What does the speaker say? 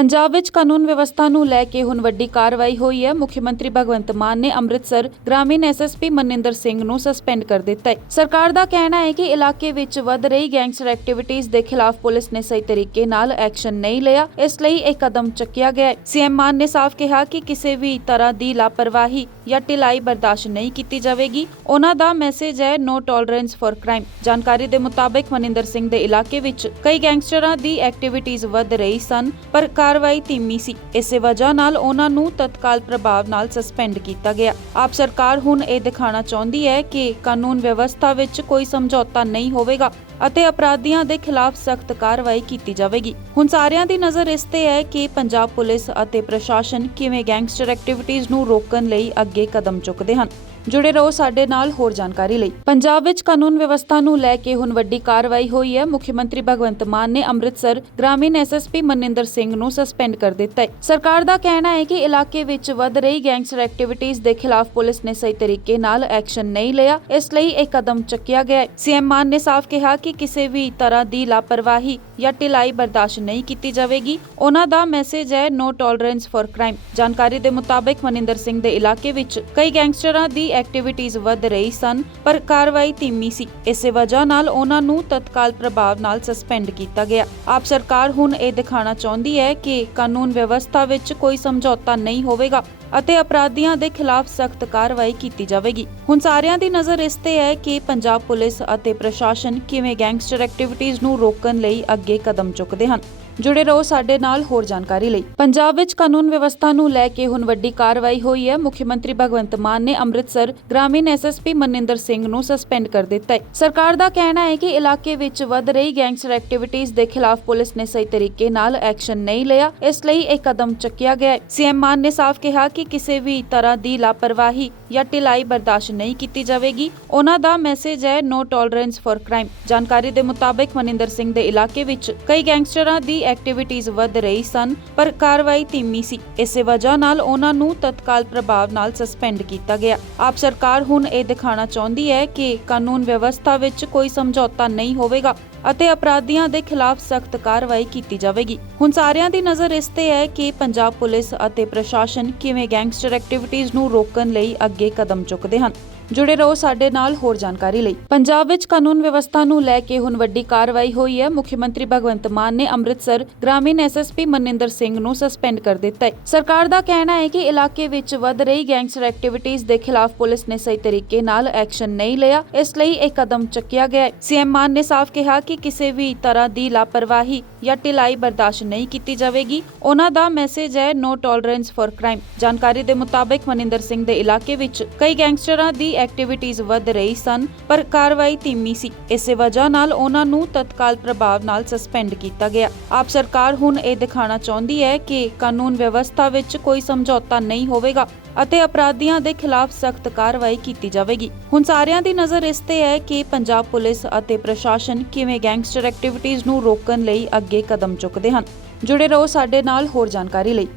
ਪੰਜਾਬ ਵਿੱਚ ਕਾਨੂੰਨ ਵਿਵਸਥਾ ਨੂੰ ਲੈ ਕੇ ਹੁਣ ਵੱਡੀ ਕਾਰਵਾਈ ਹੋਈ ਹੈ। ਮੁੱਖ ਮੰਤਰੀ ਭਗਵੰਤ ਮਾਨ ਨੇ ਅੰਮ੍ਰਿਤਸਰ ਗ੍ਰਾਮੀਣ ਐਸਐਸਪੀ ਮਨਿੰਦਰ ਸਿੰਘ ਨੂੰ ਸਸਪੈਂਡ ਕਰ ਦਿੱਤਾ ਹੈ। ਸਰਕਾਰ ਦਾ ਕਹਿਣਾ ਹੈ ਕਿ ਇਲਾਕੇ ਵਿੱਚ ਵੱਧ ਰਹੀ ਗੈਂਗਸਟਰ ਐਕਟੀਵਿਟੀਜ਼ ਦੇ ਖਿਲਾਫ ਪੁਲਿਸ ਨੇ ਸਹੀ ਤਰੀਕੇ ਨਾਲ ਐਕਸ਼ਨ ਨਹੀਂ ਲਿਆ। ਇਸ ਲਈ ਇਹ ਕਦਮ ਚੱਕਿਆ ਗਿਆ ਹੈ। ਸੀਐਮ ਮਾਨ ਨੇ ਸਾਫ਼ ਕਿਹਾ ਕਿ ਕਿਸੇ ਵੀ ਤਰ੍ਹਾਂ ਦੀ ਲਾਪਰਵਾਹੀ ਜਾਂ ਢਿਲਾਈ ਬਰਦਾਸ਼ਤ ਨਹੀਂ ਕੀਤੀ ਜਾਵੇਗੀ। ਉਹਨਾਂ ਦਾ ਮੈਸੇਜ ਹੈ ਨੋ ਟੋਲਰੈਂਸ ਫॉर ਕ੍ਰਾਈਮ ਜਾਣਕਾਰੀ ਦੇ ਮੁਤਾਬਕ ਮਨਿੰਦਰ ਸਿੰਘ ਦੇ ਇਲਾਕੇ ਵਿੱਚ ਕਈ ਗੈਂਗਸਟਰਾਂ ਦੀ ਐਕਟੀਵਿਟੀਜ਼ ਵੱਧ ਰਹੀ ਸਨ, ਪਰ ਕਾਰਵਾਈ ਧੀਮੀ ਸੀ। ਇਸੇ ਵਜ੍ਹਾ ਨਾਲ ਉਹਨਾਂ ਨੂੰ ਤਤਕਾਲ ਪ੍ਰਭਾਵ ਨਾਲ ਸਸਪੈਂਡ ਕੀਤਾ ਗਿਆ। ਆਪ ਸਰਕਾਰ ਹੁਣ ਇਹ ਦਿਖਾਉਣਾ ਚਾਹੁੰਦੀ ਹੈ ਕਿ ਕਾਨੂੰਨ ਵਿਵਸਥਾ ਵਿੱਚ ਕੋਈ ਸਮਝੌਤਾ ਨਹੀਂ ਹੋਵੇਗਾ ਅਤੇ ਅਪਰਾਧੀਆਂ ਦੇ ਖਿਲਾਫ ਸਖਤ ਕਾਰਵਾਈ ਕੀਤੀ ਜਾਵੇਗੀ। ਹੁਣ ਸਾਰਿਆਂ ਦੀ ਨਜ਼ਰ ਇਸ ਤੇ ਹੈ ਕਿ ਪੰਜਾਬ ਪੁਲਿਸ ਅਤੇ ਪ੍ਰਸ਼ਾਸਨ ਕਿਵੇਂ ਗੈਂਗਸਟਰ ਐਕਟੀਵਿਟੀਜ਼ ਨੂੰ ਰੋਕਣ ਲਈ ਅੱਗੇ ਕਦਮ ਚੁੱਕਦੇ ਹਨ। ਜੁੜੇ ਰਹੋ ਸਾਡੇ ਨਾਲ ਹੋਰ ਜਾਣਕਾਰੀ ਲਈ। ਪੰਜਾਬ ਵਿੱਚ ਕਾਨੂੰਨ ਵਿਵਸਥਾ ਨੂੰ ਲੈ ਕੇ ਹੁਣ ਵੱਡੀ ਕਾਰਵਾਈ ਹੋਈ ਹੈ। ਮੁੱਖ ਮੰਤਰੀ ਭਗਵੰਤ ਮਾਨ ਨੇ ਅੰਮ੍ਰਿਤਸਰ ਗ੍ਰਾਮੀਣ ਐਸਐਸਪੀ ਮਨਿੰਦਰ ਸਿੰਘ ਨੂੰ ਸਸਪੈਂਡ ਕਰ ਦਿੱਤਾ ਹੈ। ਸਰਕਾਰ ਦਾ ਕਹਿਣਾ ਹੈ ਕਿ ਇਲਾਕੇ ਵਿੱਚ ਵੱਧ ਰਹੀ ਗੈਂਗਸਟਰ ਐਕਟੀਵਿਟੀਜ਼ ਦੇ ਖਿਲਾਫ ਪੁਲਿਸ ਨੇ ਸਹੀ ਤਰੀਕੇ ਨਾਲ ਐਕਸ਼ਨ ਨਹੀਂ ਲਿਆ। ਇਸ ਲਈ ਇਹ ਕਦਮ ਚੱਕਿਆ ਗਿਆ ਹੈ। ਸੀਐਮ ਮਾਨ ਨੇ ਸਾਫ਼ ਕਿਹਾ ਕਿ ਕਿਸੇ ਵੀ ਤਰ੍ਹਾਂ ਦੀ ਲਾਪਰਵਾਹੀ ਜਾਂ ਢਿਲਾਈ ਬਰਦਾਸ਼ਤ ਨਹੀਂ ਕੀਤੀ ਜਾਵੇਗੀ। ਉਹਨਾਂ ਦਾ ਮੈਸੇਜ ਹੈ ਨੋ ਟੋਲਰੈਂਸ ਫॉर ਕ੍ਰਾਈਮ ਜਾਣਕਾਰੀ ਦੇ ਮੁਤਾਬਕ ਮਨਿੰਦਰ ਸਿੰਘ ਦੇ ਇਲਾਕੇ ਵਿੱਚ ਕਈ ਗੈਂਗਸਟਰਾਂ ਦੀ ਐਕਟੀਵਿਟੀਜ਼ ਵੱਧ ਰਹੀ ਸਨ, ਪਰ ਕਾਰਵਾਈ ਧੀਮੀ ਸੀ। ਇਸੇ ਵਜ੍ਹਾ ਨਾਲ ਉਹਨਾਂ ਨੂੰ ਤਤਕਾਲ ਪ੍ਰਭਾਵ ਨਾਲ ਸਸਪੈਂਡ ਕੀਤਾ ਗਿਆ। ਆਪ ਸਰਕਾਰ ਹੁਣ ਇਹ ਦਿਖਾਉਣਾ ਚਾਹੁੰਦੀ ਹੈ ਕਿ ਕਾਨੂੰਨ ਵਿਵਸਥਾ ਵਿੱਚ ਕੋਈ ਸਮਝੌਤਾ ਨਹੀਂ ਹੋਵੇਗਾ ਅਤੇ ਅਪਰਾਧੀਆਂ ਦੇ ਖਿਲਾਫ ਸਖਤ ਕਾਰਵਾਈ ਕੀਤੀ ਜਾਵੇਗੀ। ਹੁਣ ਸਾਰਿਆਂ ਦੀ ਨਜ਼ਰ ਇਸ ਤੇ ਹੈ ਕਿ ਪੰਜਾਬ ਪੁਲਿਸ ਅਤੇ ਪ੍ਰਸ਼ਾਸਨ ਕਿਵੇਂ ਗੈਂਗਸਟਰ ਐਕਟੀਵਿਟੀਜ਼ ਨੂੰ ਰੋਕਣ ਲਈ ਅੱਗੇ ਕਦਮ ਚੁੱਕਦੇ ਹਨ। ਜੁੜੇ ਰਹੋ ਸਾਡੇ ਨਾਲ ਹੋਰ ਜਾਣਕਾਰੀ ਲਈ। ਪੰਜਾਬ ਵਿੱਚ ਕਾਨੂੰਨ ਵਿਵਸਥਾ ਨੂੰ ਲੈ ਕੇ ਹੁਣ ਵੱਡੀ ਕਾਰਵਾਈ ਹੋਈ ਹੈ। ਮੁੱਖ ਮੰਤਰੀ ਭਗਵੰਤ ਮਾਨ ਨੇ ਅੰਮ੍ਰਿਤਸਰ ਗ੍ਰਾਮੀਣ ਐਸਐਸਪੀ ਮਨਿੰਦਰ ਸਿੰਘ ਨੂੰ ਸਸਪੈਂਡ ਕਰ ਦਿੱਤਾ ਹੈ। ਸਰਕਾਰ ਦਾ ਕਹਿਣਾ ਹੈ ਕਿ ਇਲਾਕੇ ਵਿੱਚ ਵੱਧ ਰਹੀ ਗੈਂਗਸਟਰ ਐਕਟੀਵਿਟੀਜ਼ ਦੇ ਖਿਲਾਫ ਪੁਲਿਸ ਨੇ ਸਹੀ ਤਰੀਕੇ ਨਾਲ ਐਕਸ਼ਨ ਨਹੀਂ ਲਿਆ। ਇਸ ਲਈ ਇਹ ਕਦਮ ਚੱਕਿਆ ਗਿਆ ਹੈ। ਸੀਐਮ ਮਾਨ ਨੇ ਸਾਫ਼ ਕਿਹਾ ਕਿ ਕਿਸੇ ਵੀ ਤਰ੍ਹਾਂ ਦੀ ਲਾਪਰਵਾਹੀ ਜਾਂ ਢਿਲਾਈ ਬਰਦਾਸ਼ਤ ਨਹੀਂ ਕੀਤੀ ਜਾਵੇਗੀ। ਉਹਨਾਂ ਦਾ ਮੈਸੇਜ ਹੈ ਨੋ ਟੋਲਰੈਂਸ ਫॉर ਕ੍ਰਾਈਮ ਜਾਣਕਾਰੀ ਦੇ ਮੁਤਾਬਕ ਮਨਿੰਦਰ ਸਿੰਘ ਦੇ ਇਲਾਕੇ ਵਿੱਚ ਕਈ ਗੈਂਗਸਟਰਾਂ ਦੀ ਐਕਟੀਵਿਟੀਜ਼ ਵੱਧ ਰਹੀ ਸਨ, ਪਰ ਕਾਰਵਾਈ ਧੀਮੀ ਸੀ। ਇਸੇ ਵਜ੍ਹਾ ਨਾਲ ਉਹਨਾਂ ਨੂੰ ਤਤਕਾਲ ਪ੍ਰਭਾਵ ਨਾਲ ਸਸਪੈਂਡ ਕੀਤਾ ਗਿਆ। ਆਪ ਸਰਕਾਰ ਹੁਣ ਇਹ ਦਿਖਾਉਣਾ ਚਾਹੁੰਦੀ ਹੈ ਕਿ ਕਾਨੂੰਨ ਵਿਵਸਥਾ ਵਿੱਚ ਕੋਈ ਸਮਝੌਤਾ ਨਹੀਂ ਹੋਵੇਗਾ ਅਤੇ ਅਪਰਾਧੀਆਂ ਦੇ ਖਿਲਾਫ ਸਖਤ ਕਾਰਵਾਈ ਕੀਤੀ ਜਾਵੇਗੀ। ਹੁਣ ਸਾਰਿਆਂ ਦੀ ਨਜ਼ਰ ਇਸ ਤੇ ਹੈ ਕਿ ਪੰਜਾਬ ਪੁਲਿਸ ਅਤੇ ਪ੍ਰਸ਼ਾਸਨ ਕਿਵੇਂ ਗੈਂਗਸਟਰ ਐਕਟੀਵਿਟੀਜ਼ ਨੂੰ ਰੋਕਣ ਲਈ ਅੱਗੇ ਕਦਮ ਚੁੱਕਦੇ ਹਨ। ਜੁੜੇ ਰਹੋ ਸਾਡੇ ਨਾਲ ਹੋਰ ਜਾਣਕਾਰੀ ਲਈ। ਪੰਜਾਬ ਵਿੱਚ ਕਾਨੂੰਨ ਵਿਵਸਥਾ ਨੂੰ ਲੈ ਕੇ ਹੁਣ ਵੱਡੀ ਕਾਰਵਾਈ ਹੋਈ ਹੈ। ਮੁੱਖ ਮੰਤਰੀ ਭਗਵੰਤ ਮਾਨ ਨੇ ਅੰਮ੍ਰਿਤਸਰ ਗ੍ਰਾਮੀਣ ਐਸਐਸਪੀ ਮਨਿੰਦਰ ਸਿੰਘ ਨੂੰ ਸਸਪੈਂਡ ਕਰ ਦਿੱਤਾ ਹੈ। ਸਰਕਾਰ ਦਾ ਕਹਿਣਾ ਹੈ ਕਿ ਇਲਾਕੇ ਵਿੱਚ ਵੱਧ ਰਹੀ ਗੈਂਗਸਟਰ ਐਕਟੀਵਿਟੀਜ਼ ਦੇ ਖਿਲਾਫ ਪੁਲਿਸ ਨੇ ਸਹੀ ਤਰੀਕੇ ਨਾਲ ਐਕਸ਼ਨ ਨਹੀਂ ਲਿਆ। ਇਸ ਲਈ ਇਹ ਕਦਮ ਚੱਕਿਆ ਗਿਆ ਹੈ। ਸੀਐਮ ਮਾਨ ਨੇ ਸਾਫ਼ ਕਿਹਾ ਕਿ ਕਿਸੇ ਵੀ ਤਰ੍ਹਾਂ ਦੀ ਲਾਪਰਵਾਹੀ ਜਾਂ ਢਿਲਾਈ ਬਰਦਾਸ਼ਤ ਨਹੀਂ ਕੀਤੀ ਜਾਵੇਗੀ। ਉਹਨਾਂ ਦਾ ਮੈਸੇਜ ਹੈ ਨੋ ਟੋਲਰੈਂਸ ਫॉर ਕ੍ਰਾਈਮ ਜਾਣਕਾਰੀ ਦੇ ਮੁਤਾਬਕ ਮਨਿੰਦਰ ਸਿੰਘ ਦੇ ਇਲਾਕੇ ਵਿੱਚ ਕਈ ਗੈਂਗਸਟਰਾਂ ਦੀ ਐਕਟੀਵਿਟੀਜ਼ ਵੱਧ ਰਹੀ ਸਨ, ਪਰ ਕਾਰਵਾਈ ਧੀਮੀ ਸੀ। ਇਸੇ ਵਜ੍ਹਾ ਨਾਲ ਉਹਨਾਂ ਨੂੰ ਤਤਕਾਲ ਪ੍ਰਭਾਵ ਨਾਲ ਸਸਪੈਂਡ ਕੀਤਾ ਗਿਆ। ਆਪ ਸਰਕਾਰ ਹੁਣ ਇਹ ਦਿਖਾਉਣਾ ਚਾਹੁੰਦੀ ਹੈ ਕਿ ਕਾਨੂੰਨ ਵਿਵਸਥਾ ਵਿੱਚ ਕੋਈ ਸਮਝੌਤਾ ਨਹੀਂ ਹੋਵੇਗਾ ਅਤੇ ਅਪਰਾਧੀਆਂ ਦੇ ਖਿਲਾਫ ਸਖਤ ਕਾਰਵਾਈ ਕੀਤੀ ਜਾਵੇਗੀ। ਹੁਣ ਸਾਰਿਆਂ ਦੀ ਨਜ਼ਰ ਇਸ ਤੇ ਹੈ ਕਿ ਪੰਜਾਬ ਪੁਲਿਸ ਅਤੇ ਪ੍ਰਸ਼ਾਸਨ ਕਿਵੇਂ ਗੈਂਗਸਟਰ ਐਕਟੀਵਿਟੀਜ਼ ਨੂੰ ਰੋਕਣ ਲਈ ਅੱਗੇ ਕਦਮ ਚੁੱਕਦੇ ਹਨ। ਜੁੜੇ ਰਹੋ ਸਾਡੇ ਨਾਲ ਹੋਰ ਜਾਣਕਾਰੀ ਲਈ।